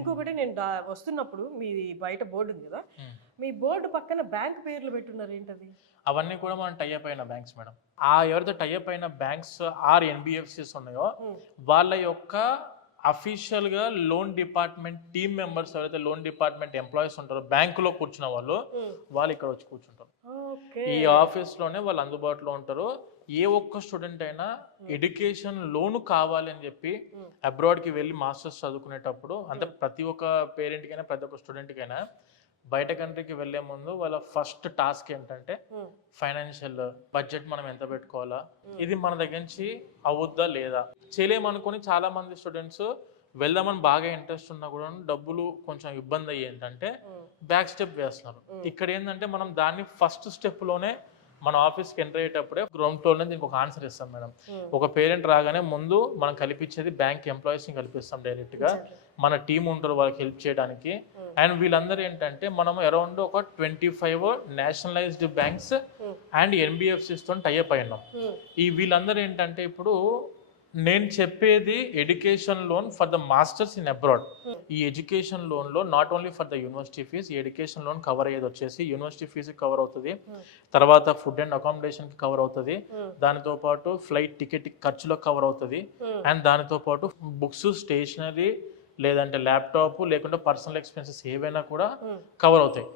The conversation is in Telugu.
ఇంకొకటి నేను వస్తున్నప్పుడు మీది బయట బోర్డు ఉంది కదా, మీ బోర్డు పక్కన బ్యాంక్ పేర్లు పెట్టున్నారు ఏంటది? అవన్నీ కూడా మనం టైఅప్ అయిన బ్యాంక్స్ మేడం. ఆ ఎవరైతే టైఅప్ అయిన బ్యాంక్స్ ఆర్ ఎన్బిఎఫ్సిస్ ఉన్నాయో వాళ్ళ యొక్క అఫీషియల్ గా లోన్ డిపార్ట్మెంట్ టీమ్ మెంబర్స్ ఎవరైతే లోన్ డిపార్ట్మెంట్ ఎంప్లాయీస్ ఉంటారో బ్యాంకులో కూర్చున్న వాళ్ళు ఇక్కడ వచ్చి కూర్చుంటారు. ఈ ఆఫీస్ లోనే వాళ్ళు అందుబాటులో ఉంటారు. ఏ ఒక్క స్టూడెంట్ అయినా ఎడ్యుకేషన్ లోన్ కావాలి అని చెప్పి అబ్రాడ్ కి వెళ్ళి మాస్టర్స్ చదువుకునేటప్పుడు, అంటే ప్రతి ఒక్క పేరెంట్ కైనా ప్రతి ఒక్క స్టూడెంట్ కైనా బయట కంట్రీకి వెళ్లే ముందు వాళ్ళ ఫస్ట్ టాస్క్ ఏంటంటే ఫైనాన్షియల్ బడ్జెట్ మనం ఎంత పెట్టుకోవాలా, ఇది మన దగ్గర నుంచి అవుద్దా లేదా, చేయలేమనుకుని చాలా మంది స్టూడెంట్స్ వెళ్దామని బాగా ఇంట్రెస్ట్ ఉన్నా కూడా డబ్బులు కొంచెం ఇబ్బంది అయ్యి ఏంటంటే బ్యాక్ స్టెప్ వేస్తున్నారు. ఇక్కడ ఏంటంటే మనం దాన్ని ఫస్ట్ స్టెప్ లోనే మన ఆఫీస్కి ఎంటర్ అయ్యేటప్పుడే గ్రౌండ్ ఫ్లోర్లో దీనికి ఒక ఆన్సర్ ఇస్తాం మేడం. ఒక పేరెంట్ రాగానే ముందు మనం కల్పించేది బ్యాంక్ ఎంప్లాయీస్ని కల్పిస్తాం డైరెక్ట్గా. మన టీం ఉంటారు వాళ్ళకి హెల్ప్ చేయడానికి. అండ్ వీళ్ళందరూ ఏంటంటే మనం అరౌండ్ ఒక 25 నేషనలైజ్డ్ బ్యాంక్స్ అండ్ ఎన్బిఎఫ్సిస్ తో టైఅప్ అయినాం. ఈ వీళ్ళందరూ ఏంటంటే ఇప్పుడు నేను చెప్పేది education loan for the masters in abroad. ఈ ఎడ్యుకేషన్ లోన్ లో not only for the university fees, ఈ ఎడ్యుకేషన్ లోన్ కవర్ అయ్యేది వచ్చేసి యూనివర్సిటీ ఫీజు కవర్ అవుతుంది, తర్వాత ఫుడ్ అండ్ అకామిడేషన్ కి కవర్ అవుతుంది, దానితో పాటు ఫ్లైట్ టికెట్ ఖర్చులకు కవర్ అవుతుంది, అండ్ దానితో పాటు బుక్స్, స్టేషనరీ, లేదంటే ల్యాప్టాప్, లేకుంటే పర్సనల్ ఎక్స్పెన్సెస్ ఏవైనా కూడా కవర్ అవుతాయి.